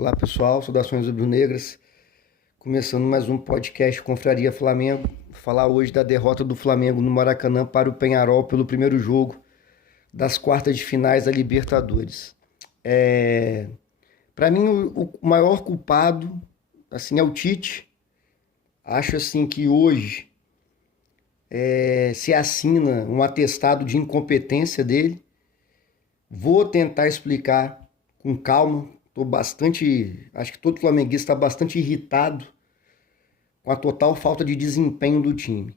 Olá pessoal, saudações rubro-negras. Começando mais um podcast Confraria Flamengo. Vou falar hoje da derrota do Flamengo no Maracanã para o Peñarol pelo primeiro jogo das quartas de finais da Libertadores. Para mim o maior culpado assim é o Tite. Acho assim que hoje se assina um atestado de incompetência dele. Vou tentar explicar com calma. Acho que todo flamenguista está bastante irritado com a total falta de desempenho do time.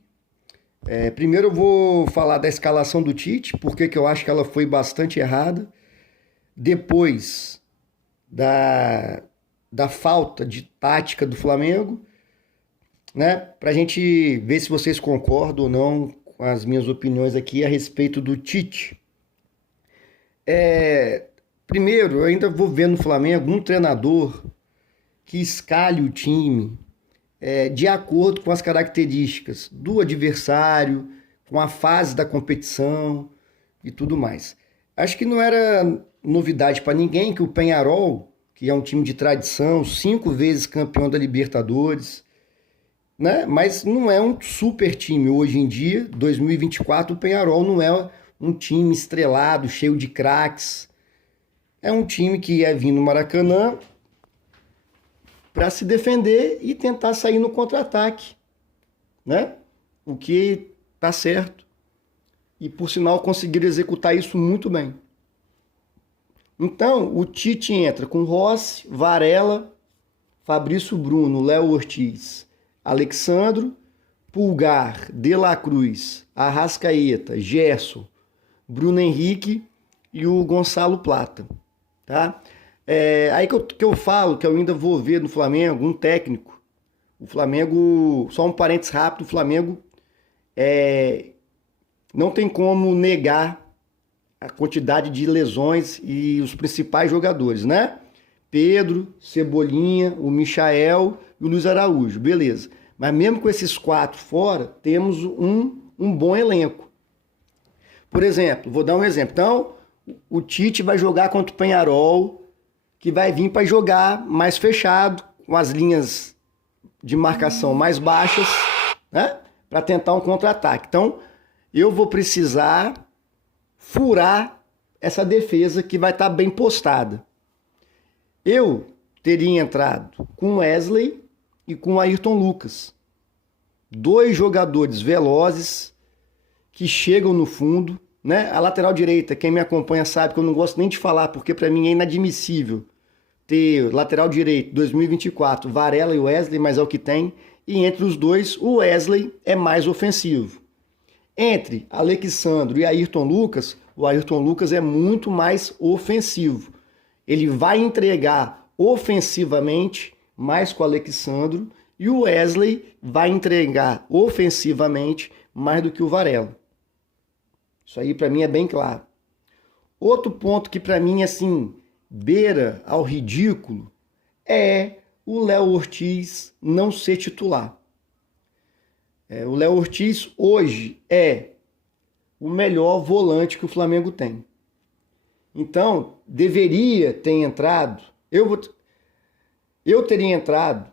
Primeiro eu vou falar da escalação do Tite, porque eu acho que ela foi bastante errada. Depois da falta de tática do Flamengo, né? Para a gente ver se vocês concordam ou não com as minhas opiniões aqui a respeito do Tite. Primeiro, eu ainda vou ver no Flamengo um treinador que escalhe o time de acordo com as características do adversário, com a fase da competição e tudo mais. Acho que não era novidade para ninguém que o Peñarol, que é um time de tradição, 5 vezes campeão da Libertadores, né? Mas não é um super time hoje em dia, 2024, o Peñarol não é um time estrelado, cheio de craques. É um time que ia vir no Maracanã para se defender e tentar sair no contra-ataque, né? O que tá certo. E, por sinal, conseguiram executar isso muito bem. Então, o Tite entra com Rossi, Varela, Fabrício Bruno, Léo Ortiz, Alexandro, Pulgar, De La Cruz, Arrascaeta, Gerson, Bruno Henrique e o Gonçalo Plata. Tá? Aí que eu falo que eu ainda vou ver no Flamengo um técnico. O Flamengo, só um parênteses rápido, o Flamengo não tem como negar a quantidade de lesões e os principais jogadores, né? Pedro, Cebolinha, o Michael e o Luiz Araújo, beleza. Mas mesmo com esses 4 fora, temos um bom elenco. Por exemplo, vou dar um exemplo. Então, o Tite vai jogar contra o Peñarol, que vai vir para jogar mais fechado, com as linhas de marcação mais baixas, né? Para tentar um contra-ataque. Então, eu vou precisar furar essa defesa que vai estar bem postada. Eu teria entrado com Wesley e com Ayrton Lucas. 2 jogadores velozes que chegam no fundo, né? A lateral direita, quem me acompanha sabe que eu não gosto nem de falar, porque para mim é inadmissível ter lateral direito 2024, Varela e Wesley, mas é o que tem. E entre os dois, o Wesley é mais ofensivo. Entre Alexandro e Ayrton Lucas, o Ayrton Lucas é muito mais ofensivo. Ele vai entregar ofensivamente mais com o Alexandro e o Wesley vai entregar ofensivamente mais do que o Varela. Isso aí para mim é bem claro. Outro ponto que para mim assim beira ao ridículo é o Léo Ortiz não ser titular. O Léo Ortiz hoje é o melhor volante que o Flamengo tem. Então, deveria ter entrado, eu teria entrado,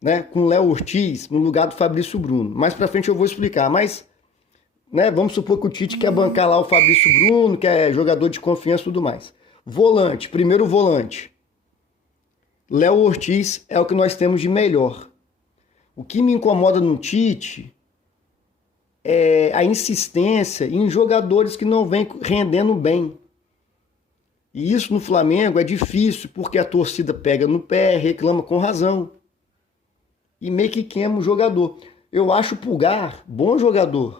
né, com o Léo Ortiz no lugar do Fabrício Bruno. Mais pra frente eu vou explicar, mas né, vamos supor que o Tite quer bancar lá o Fabrício Bruno, que é jogador de confiança e tudo mais. Volante, primeiro volante. Léo Ortiz é o que nós temos de melhor. O que me incomoda no Tite é a insistência em jogadores que não vêm rendendo bem. E isso no Flamengo é difícil, porque a torcida pega no pé, reclama com razão. E meio que queima o jogador. Eu acho o Pulgar bom jogador.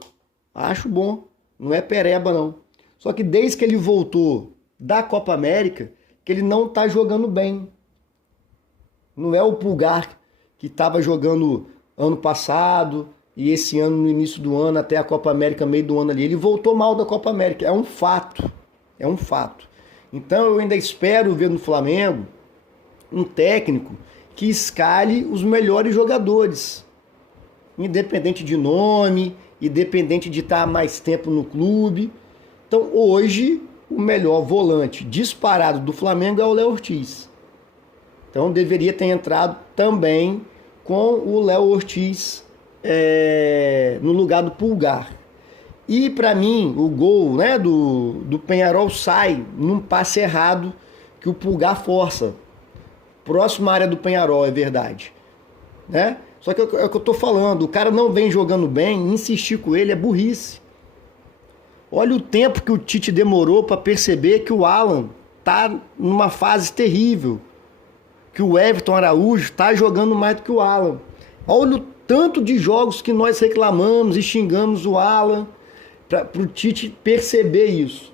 Acho bom. Não é pereba, não. Só que desde que ele voltou da Copa América, que ele não está jogando bem. Não é o Pulgar que estava jogando ano passado e esse ano, no início do ano, até a Copa América, meio do ano ali. Ele voltou mal da Copa América. É um fato. É um fato. Então eu ainda espero ver no Flamengo um técnico que escale os melhores jogadores. Independente de nome, independente de estar mais tempo no clube. Então hoje o melhor volante disparado do Flamengo é o Léo Ortiz. Então deveria ter entrado também com o Léo Ortiz no lugar do Pulgar. E para mim, o gol, né, do Peñarol sai num passe errado que o Pulgar força. Próxima área do Peñarol, é verdade. Né? Só que é o que eu tô falando, o cara não vem jogando bem, insistir com ele é burrice. Olha o tempo que o Tite demorou para perceber que o Alan tá numa fase terrível. Que o Everton Araújo tá jogando mais do que o Alan. Olha o tanto de jogos que nós reclamamos e xingamos o Alan para o Tite perceber isso.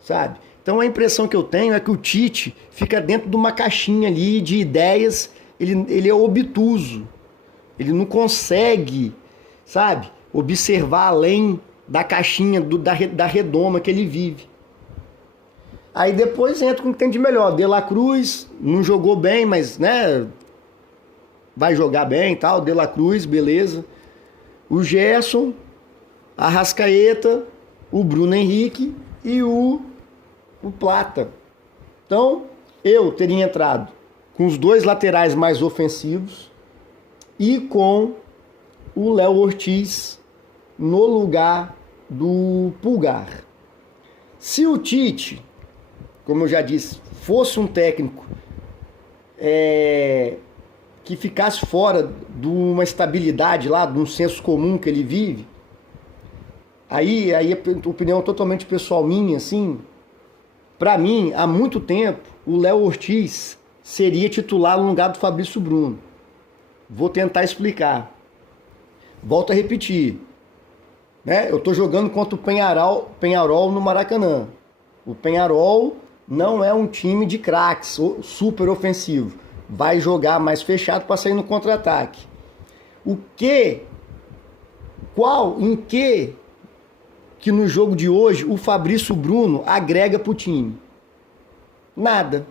Sabe? Então a impressão que eu tenho é que o Tite fica dentro de uma caixinha ali de ideias, ele é obtuso. Ele não consegue, sabe, observar além da caixinha, da redoma que ele vive. Aí depois entra com o que tem de melhor. De La Cruz não jogou bem, mas né, vai jogar bem e tal. De La Cruz, beleza. O Gerson, a Arrascaeta, o Bruno Henrique e o Plata. Então, eu teria entrado com os dois laterais mais ofensivos e com o Léo Ortiz no lugar do Pulgar. Se o Tite, como eu já disse, fosse um técnico que ficasse fora de uma estabilidade lá, de um senso comum que ele vive, aí a opinião totalmente pessoal minha, assim, para mim, há muito tempo, o Léo Ortiz seria titular no lugar do Fabrício Bruno. Vou tentar explicar. Volto a repetir. Né? Eu estou jogando contra o Peñarol no Maracanã. O Peñarol não é um time de craques, super ofensivo. Vai jogar mais fechado para sair no contra-ataque. Em que no jogo de hoje o Fabrício Bruno agrega para o time? Nada.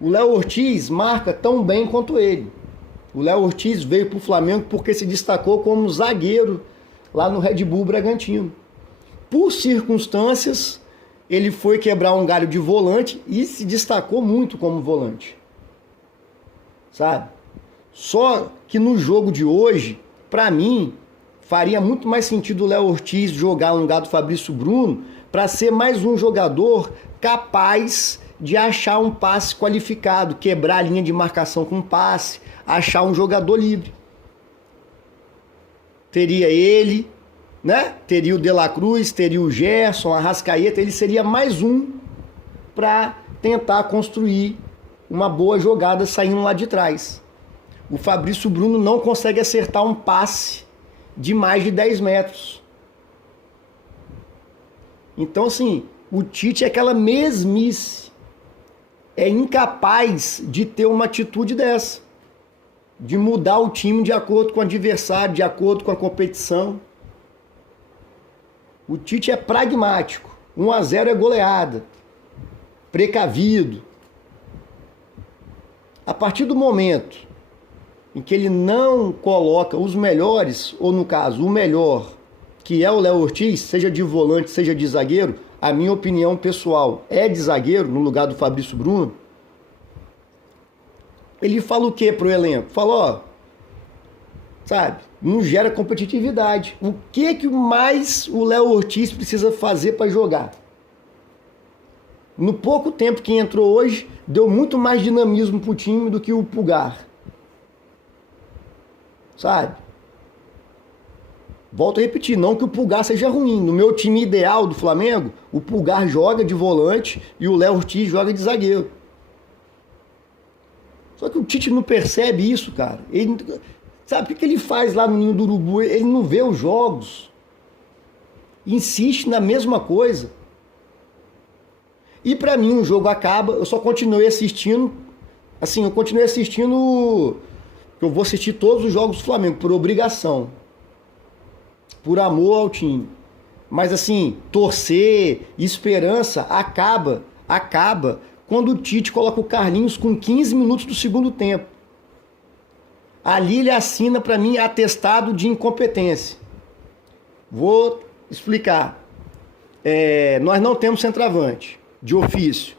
O Léo Ortiz marca tão bem quanto ele. O Léo Ortiz veio para o Flamengo porque se destacou como zagueiro lá no Red Bull Bragantino. Por circunstâncias, ele foi quebrar um galho de volante e se destacou muito como volante. Sabe? Só que no jogo de hoje, para mim, faria muito mais sentido o Léo Ortiz jogar no lugar do Fabrício Bruno para ser mais um jogador capaz de achar um passe qualificado, quebrar a linha de marcação com passe, achar um jogador livre. Teria ele, né? Teria o De La Cruz, teria o Gerson, a Arrascaeta, ele seria mais um para tentar construir uma boa jogada saindo lá de trás. O Fabrício Bruno não consegue acertar um passe de mais de 10 metros. Então, assim, o Tite é aquela mesmice. É incapaz de ter uma atitude dessa. De mudar o time de acordo com o adversário, de acordo com a competição. O Tite é pragmático. 1-0 é goleada. Precavido. A partir do momento em que ele não coloca os melhores, ou no caso, o melhor, que é o Léo Ortiz, seja de volante, seja de zagueiro, a minha opinião pessoal é de zagueiro, no lugar do Fabrício Bruno, ele fala o que pro elenco? Fala, ó, sabe, não gera competitividade. O que mais o Léo Ortiz precisa fazer para jogar? No pouco tempo que entrou hoje, deu muito mais dinamismo pro time do que o Pulgar. Sabe? Volto a repetir, não que o Pulgar seja ruim. No meu time ideal do Flamengo, o Pulgar joga de volante e o Léo Ortiz joga de zagueiro. Só que o Tite não percebe isso, cara. Ele, sabe o que ele faz lá no Ninho do Urubu? Ele não vê os jogos. Insiste na mesma coisa. E pra mim o jogo acaba, eu só continuei assistindo. Assim, eu continuei assistindo. Eu vou assistir todos os jogos do Flamengo por obrigação. Por amor ao time. Mas assim, torcer, esperança acaba quando o Tite coloca o Carlinhos com 15 minutos do segundo tempo. Ali ele assina para mim atestado de incompetência. Vou explicar. Nós não temos centroavante de ofício.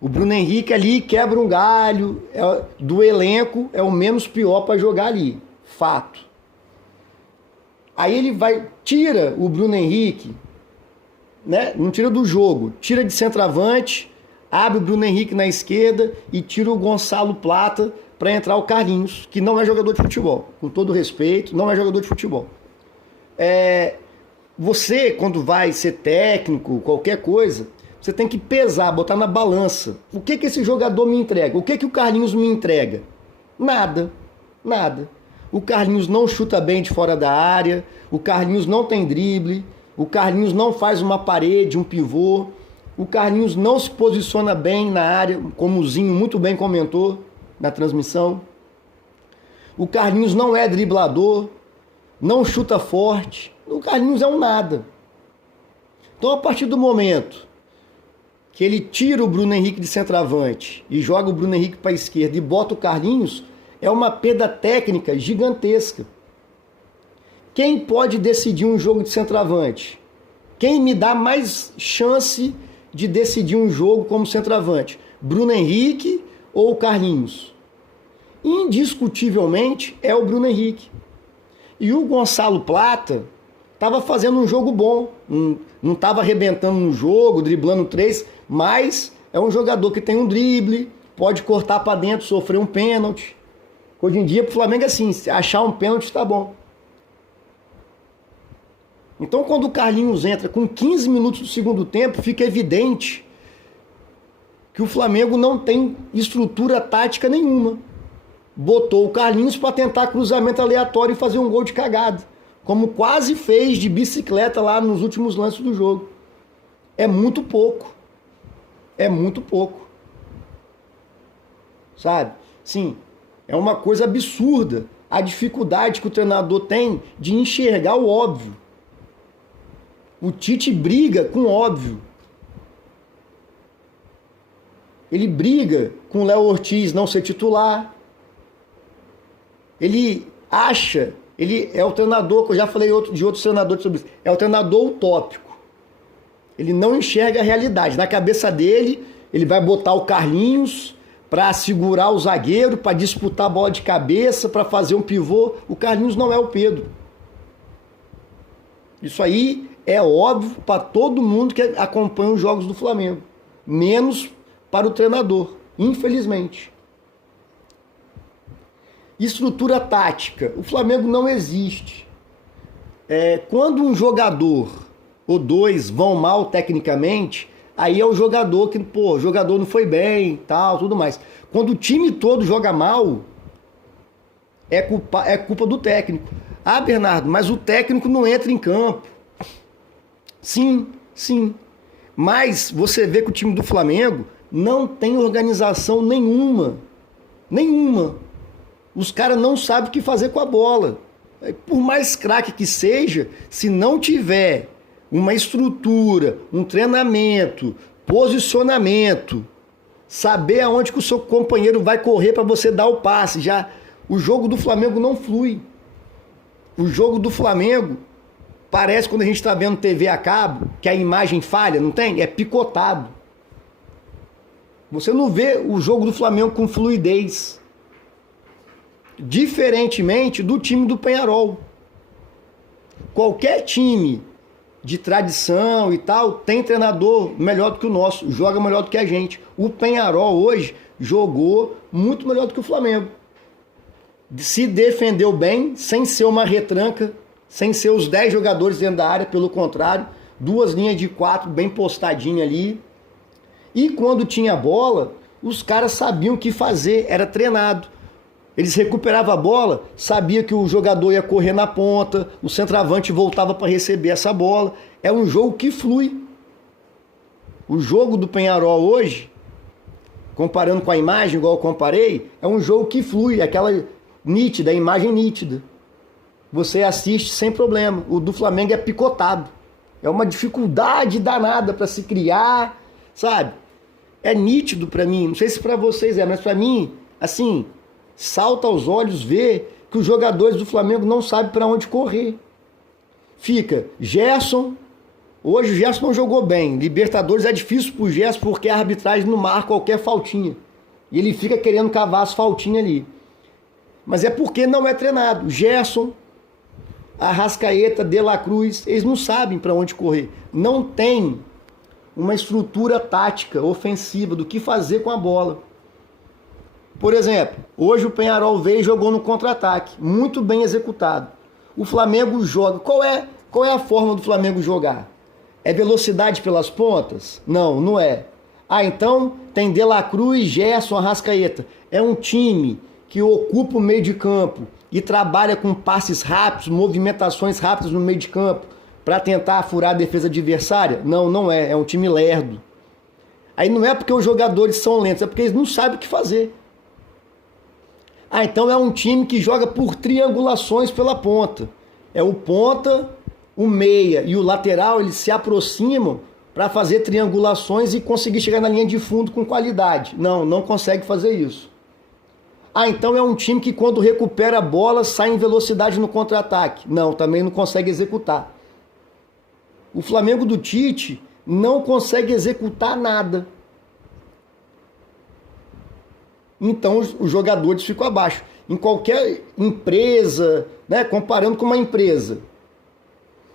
O Bruno Henrique ali quebra um galho, do elenco é o menos pior para jogar ali, fato. Aí ele tira o Bruno Henrique, né? Não tira do jogo, tira de centroavante, abre o Bruno Henrique na esquerda e tira o Gonçalo Plata para entrar o Carlinhos, que não é jogador de futebol, com todo respeito, não é jogador de futebol. Você, quando vai ser técnico, qualquer coisa, você tem que pesar, botar na balança. O que esse jogador me entrega? O que o Carlinhos me entrega? Nada. Nada. O Carlinhos não chuta bem de fora da área, o Carlinhos não tem drible, o Carlinhos não faz uma parede, um pivô, o Carlinhos não se posiciona bem na área, como o Zinho muito bem comentou na transmissão. O Carlinhos não é driblador, não chuta forte. O Carlinhos é um nada. Então, a partir do momento que ele tira o Bruno Henrique de centroavante e joga o Bruno Henrique para a esquerda e bota o Carlinhos, é uma perda técnica gigantesca. Quem pode decidir um jogo de centroavante? Quem me dá mais chance de decidir um jogo como centroavante? Bruno Henrique ou Carlinhos? Indiscutivelmente é o Bruno Henrique. E o Gonçalo Plata estava fazendo um jogo bom, não estava arrebentando no jogo, driblando 3, mas é um jogador que tem um drible, pode cortar para dentro, sofrer um pênalti. Hoje em dia, para o Flamengo é assim, se achar um pênalti está bom. Então, quando o Carlinhos entra com 15 minutos do segundo tempo, fica evidente que o Flamengo não tem estrutura tática nenhuma. Botou o Carlinhos para tentar cruzamento aleatório e fazer um gol de cagada, como quase fez de bicicleta lá nos últimos lances do jogo. É muito pouco. É muito pouco. Sabe? Sim, é uma coisa absurda a dificuldade que o treinador tem de enxergar o óbvio. O Tite briga com o óbvio. Ele briga com o Léo Ortiz não ser titular. Ele acha, ele é o treinador, que eu já falei de outros treinadores sobre isso, é o treinador utópico. Ele não enxerga a realidade. Na cabeça dele, ele vai botar o Carlinhos para segurar o zagueiro, para disputar a bola de cabeça, para fazer um pivô. O Carlinhos não é o Pedro. Isso aí é óbvio para todo mundo que acompanha os jogos do Flamengo. Menos para o treinador, infelizmente. Estrutura tática. O Flamengo não existe. Quando um jogador ou dois vão mal tecnicamente, aí é o jogador que, o jogador não foi bem, tal, tudo mais. Quando o time todo joga mal, é culpa do técnico. Ah, Bernardo, mas o técnico não entra em campo. Sim, sim. Mas você vê que o time do Flamengo não tem organização nenhuma. Nenhuma. Os caras não sabem o que fazer com a bola. Por mais craque que seja, se não tiver uma estrutura, um treinamento, posicionamento, saber aonde que o seu companheiro vai correr para você dar o passe, o jogo do Flamengo não flui. O jogo do Flamengo parece, quando a gente está vendo TV a cabo, que a imagem falha, não tem? É picotado. Você não vê o jogo do Flamengo com fluidez. Diferentemente do time do Peñarol. Qualquer time de tradição e tal tem treinador melhor do que o nosso, joga melhor do que a gente. O Peñarol hoje jogou muito melhor do que o Flamengo. Se defendeu bem, sem ser uma retranca, sem ser os 10 jogadores dentro da área, pelo contrário, 2 linhas de 4 bem postadinhas ali. E quando tinha bola, os caras sabiam o que fazer, era treinado. Eles recuperavam a bola, sabia que o jogador ia correr na ponta, o centroavante voltava para receber essa bola. É um jogo que flui. O jogo do Peñarol hoje, comparando com a imagem, igual eu comparei, é um jogo que flui, aquela nítida, a imagem nítida. Você assiste sem problema. O do Flamengo é picotado. É uma dificuldade danada para se criar, sabe? É nítido para mim, não sei se para vocês mas para mim, assim, salta aos olhos ver que os jogadores do Flamengo não sabem para onde correr. Fica Gerson Hoje o Gerson não jogou bem. Libertadores é difícil pro Gerson porque a arbitragem não marca qualquer faltinha. E ele fica querendo cavar as faltinhas ali. Mas é porque não é treinado. Gerson, Arrascaeta, De La Cruz, eles não sabem para onde correr. Não tem uma estrutura tática, ofensiva, do que fazer com a bola. Por exemplo, hoje o Peñarol veio e jogou no contra-ataque. Muito bem executado. O Flamengo joga. Qual é a forma do Flamengo jogar? É velocidade pelas pontas? Não, não é. Ah, então tem De La Cruz, Gerson, Arrascaeta. É um time que ocupa o meio de campo e trabalha com passes rápidos, movimentações rápidas no meio de campo para tentar furar a defesa adversária? Não, não é. É um time lerdo. Aí não é porque os jogadores são lentos, é porque eles não sabem o que fazer. Ah, então é um time que joga por triangulações pela ponta. É o ponta, o meia e o lateral, eles se aproximam para fazer triangulações e conseguir chegar na linha de fundo com qualidade. Não, não consegue fazer isso. Ah, então é um time que quando recupera a bola sai em velocidade no contra-ataque. Não, também não consegue executar. O Flamengo do Tite não consegue executar nada. Então os jogadores ficam abaixo. Em qualquer empresa, né, comparando com uma empresa,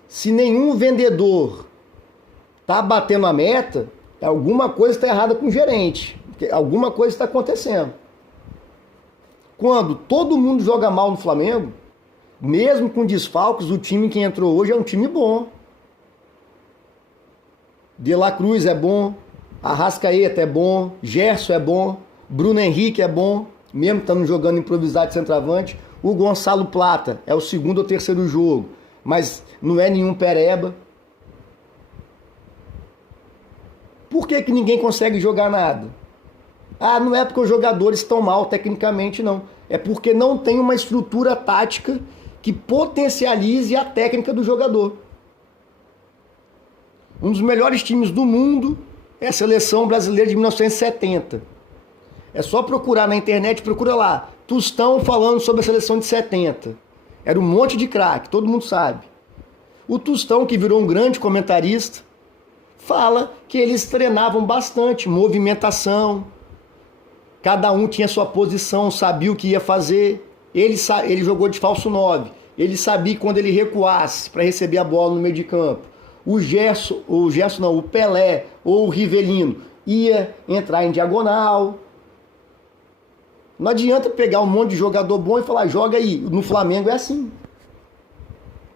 se nenhum vendedor está batendo a meta, alguma coisa está errada com o gerente. Alguma coisa está acontecendo. Quando todo mundo joga mal no Flamengo, mesmo com desfalques, o time que entrou hoje é um time bom. De La Cruz é bom, Arrascaeta é bom, Gerson é bom, Bruno Henrique é bom, mesmo estando jogando improvisado de centroavante. O Gonçalo Plata é o segundo ou terceiro jogo, mas não é nenhum pereba. Por que ninguém consegue jogar nada? Ah, não é porque os jogadores estão mal tecnicamente, não. É porque não tem uma estrutura tática que potencialize a técnica do jogador. Um dos melhores times do mundo é a seleção brasileira de 1970. É só procurar na internet, procura lá. Tostão falando sobre a seleção de 70. Era um monte de craque, todo mundo sabe. O Tostão, que virou um grande comentarista, fala que eles treinavam bastante, movimentação. Cada um tinha sua posição, sabia o que ia fazer. Ele jogou de falso 9. Ele sabia quando ele recuasse para receber a bola no meio de campo. O Pelé ou o Rivelino ia entrar em diagonal. Não adianta pegar um monte de jogador bom e falar, joga aí. No Flamengo é assim.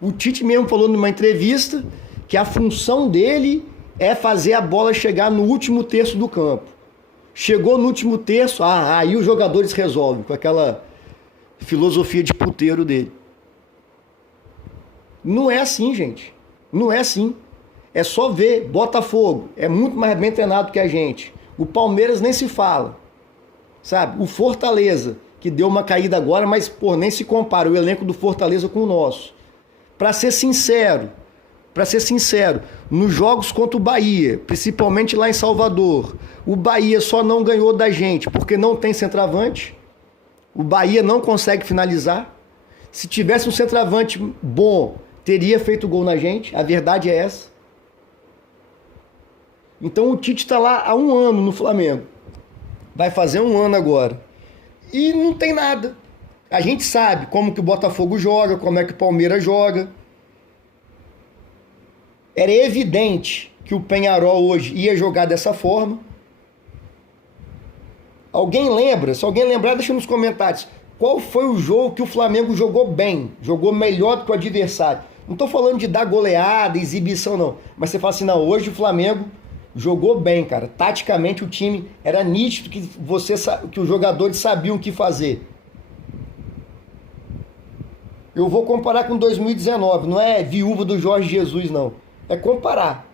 O Tite mesmo falou numa entrevista que a função dele é fazer a bola chegar no último terço do campo. Chegou no último terço, aí os jogadores resolvem, com aquela filosofia de puteiro dele. Não é assim, gente. Não é assim. É só ver. Botafogo é muito mais bem treinado que a gente. O Palmeiras nem se fala. Sabe? O Fortaleza, que deu uma caída agora, mas nem se compara o elenco do Fortaleza com o nosso. Para ser sincero, nos jogos contra o Bahia, principalmente lá em Salvador, o Bahia só não ganhou da gente porque não tem centroavante. O Bahia não consegue finalizar. Se tivesse um centroavante bom, teria feito gol na gente. A verdade é essa. Então o Tite está lá há um ano no Flamengo. Vai fazer um ano agora. E não tem nada. A gente sabe como que o Botafogo joga, como é que o Palmeiras joga. Era evidente que o Peñarol hoje ia jogar dessa forma. Alguém lembra? Se alguém lembrar, deixa nos comentários. Qual foi o jogo que o Flamengo jogou bem? Jogou melhor do que o adversário? Não estou falando de dar goleada, exibição, não. Mas você fala assim, não, hoje o Flamengo jogou bem, cara. Taticamente o time era nítido, que os jogadores sabiam o que fazer. Eu vou comparar com 2019, não é viúva do Jorge Jesus, não. É comparar.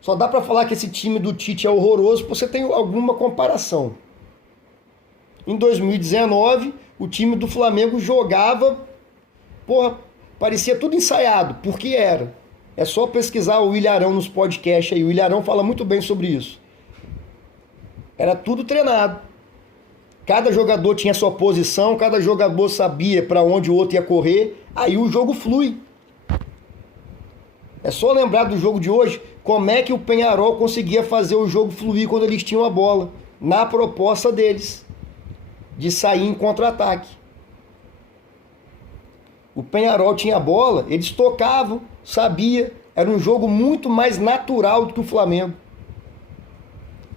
Só dá para falar que esse time do Tite é horroroso porque você tem alguma comparação. Em 2019, o time do Flamengo jogava, parecia tudo ensaiado, porque era. É só pesquisar o Ilharão nos podcasts aí, o Ilharão fala muito bem sobre isso. Era tudo treinado. Cada jogador tinha sua posição, cada jogador sabia para onde o outro ia correr, aí o jogo flui. É só lembrar do jogo de hoje, como é que o Peñarol conseguia fazer o jogo fluir quando eles tinham a bola, na proposta deles, de sair em contra-ataque. O Peñarol tinha a bola, eles tocavam, sabia, era um jogo muito mais natural do que o Flamengo.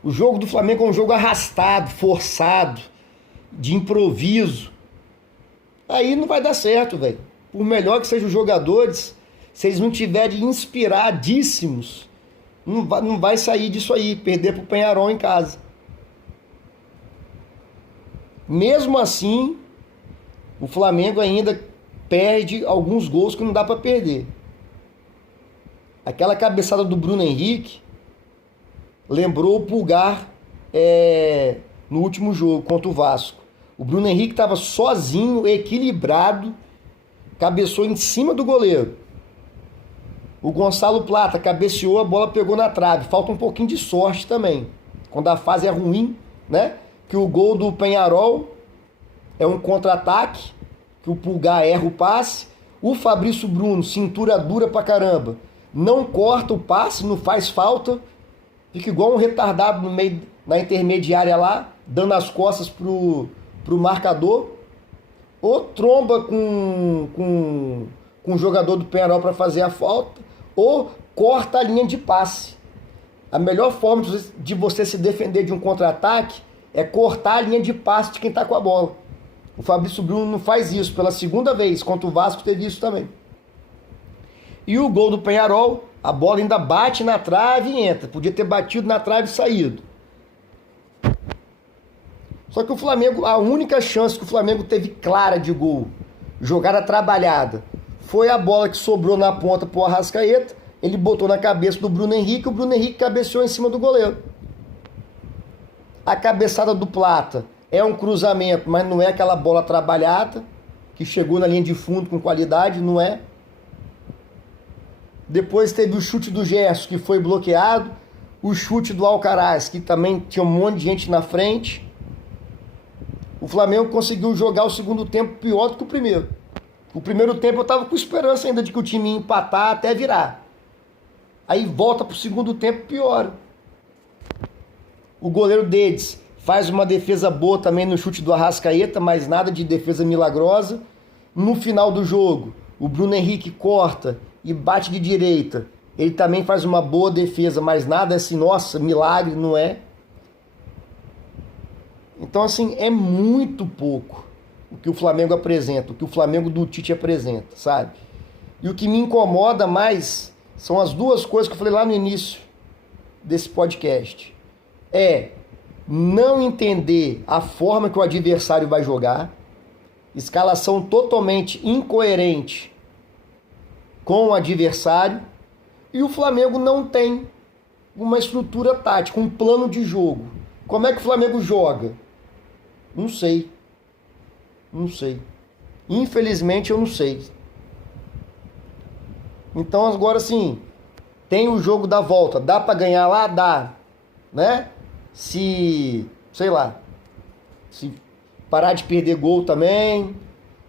O jogo do Flamengo é um jogo arrastado, forçado, de improviso. Aí não vai dar certo, velho. Por melhor que sejam os jogadores, se eles não tiverem inspiradíssimos, não vai sair disso aí, perder pro Peñarol em casa. Mesmo assim, o Flamengo ainda perde alguns gols que não dá para perder. Aquela cabeçada do Bruno Henrique lembrou o Pulgar no último jogo contra o Vasco. O Bruno Henrique estava sozinho, equilibrado, cabeçou em cima do goleiro. O Gonçalo Plata cabeceou, a bola pegou na trave. Falta um pouquinho de sorte também, quando a fase é ruim, né? Que o gol do Peñarol é um contra-ataque, que o Pulgar erra o passe. O Fabrício Bruno, cintura dura pra caramba, não corta o passe, não faz falta, fica igual um retardado no meio, na intermediária lá, dando as costas pro marcador, ou tromba com o jogador do Peñarol para fazer a falta, ou corta a linha de passe. A melhor forma de você se defender de um contra-ataque é cortar a linha de passe de quem está com a bola. O Fabrício Bruno não faz isso. Pela segunda vez, contra o Vasco teve isso também. E o gol do Peñarol, a bola ainda bate na trave e entra. Podia ter batido na trave e saído. Só que o Flamengo, a única chance que o Flamengo teve clara de gol, jogada trabalhada, foi a bola que sobrou na ponta pro Arrascaeta. Ele botou na cabeça do Bruno Henrique, o Bruno Henrique cabeceou em cima do goleiro. A cabeçada do Plata é um cruzamento, mas não é aquela bola trabalhada, que chegou na linha de fundo com qualidade, não é. Depois teve o chute do Gerson, que foi bloqueado. O chute do Alcaraz, que também tinha um monte de gente na frente. O Flamengo conseguiu jogar o segundo tempo pior do que o primeiro. O primeiro tempo eu estava com esperança ainda de que o time ia empatar até virar. Aí volta pro segundo tempo, piora. O goleiro deles faz uma defesa boa também no chute do Arrascaeta, mas nada de defesa milagrosa. No final do jogo, o Bruno Henrique corta e bate de direita. Ele também faz uma boa defesa, mas nada assim, nossa, milagre, não é? Então, assim, é muito pouco o que o Flamengo apresenta, o que o Flamengo do Tite apresenta, sabe? E o que me incomoda mais são as duas coisas que eu falei lá no início desse podcast. É não entender a forma que o adversário vai jogar, escalação totalmente incoerente com o adversário, e o Flamengo não tem uma estrutura tática, um plano de jogo. Como é que o Flamengo joga? Não sei. Não sei. Infelizmente eu não sei. Então agora sim, tem o jogo da volta. Dá pra ganhar lá? Dá. Né? Se, sei lá, se parar de perder gol também,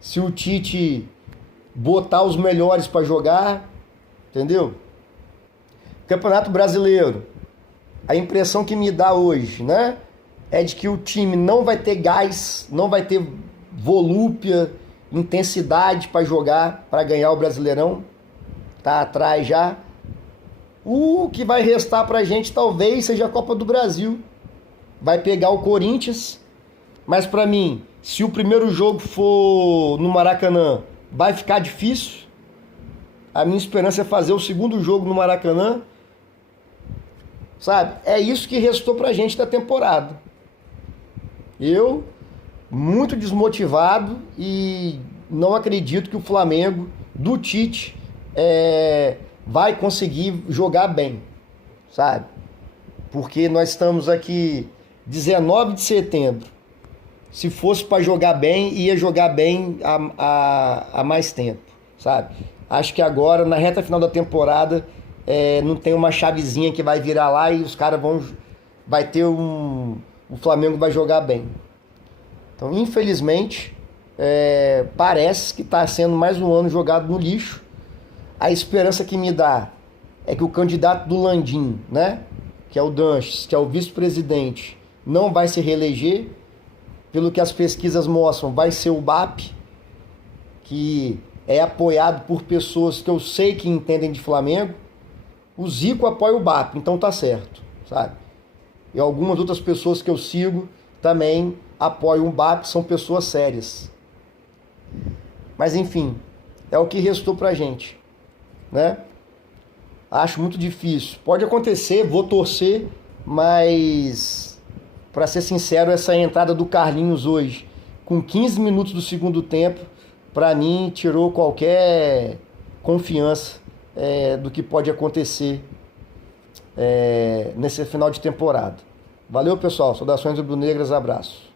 se o Tite botar os melhores pra jogar, entendeu? Campeonato Brasileiro, a impressão que me dá hoje, né, é de que o time não vai ter gás, não vai ter volúpia, intensidade para jogar, para ganhar o Brasileirão. Tá atrás já. O que vai restar pra gente talvez seja a Copa do Brasil. Vai pegar o Corinthians, mas pra mim, se o primeiro jogo for no Maracanã, vai ficar difícil. A minha esperança é fazer o segundo jogo no Maracanã. Sabe? É isso que restou pra gente da temporada. Eu, muito desmotivado, e não acredito que o Flamengo do Tite vai conseguir jogar bem, sabe? Porque nós estamos aqui 19 de setembro. Se fosse para jogar bem, ia jogar bem há mais tempo, sabe? Acho que agora, na reta final da temporada, não tem uma chavezinha que vai virar lá e os caras vão... O Flamengo vai jogar bem. Então, infelizmente, parece que está sendo mais um ano jogado no lixo. A esperança que me dá é que o candidato do Landim, né, que é o Danches, que é o vice-presidente, não vai se reeleger. Pelo que as pesquisas mostram, vai ser o BAP, que é apoiado por pessoas que eu sei que entendem de Flamengo. O Zico apoia o BAP, então tá certo, sabe? E algumas outras pessoas que eu sigo também apoiam o BAP, são pessoas sérias. Mas enfim, é o que restou pra gente, né? Acho muito difícil. Pode acontecer, vou torcer, mas para ser sincero, essa entrada do Carlinhos hoje, com 15 minutos do segundo tempo, para mim tirou qualquer confiança do que pode acontecer nesse final de temporada. Valeu, pessoal. Saudações rubro-negras, abraço.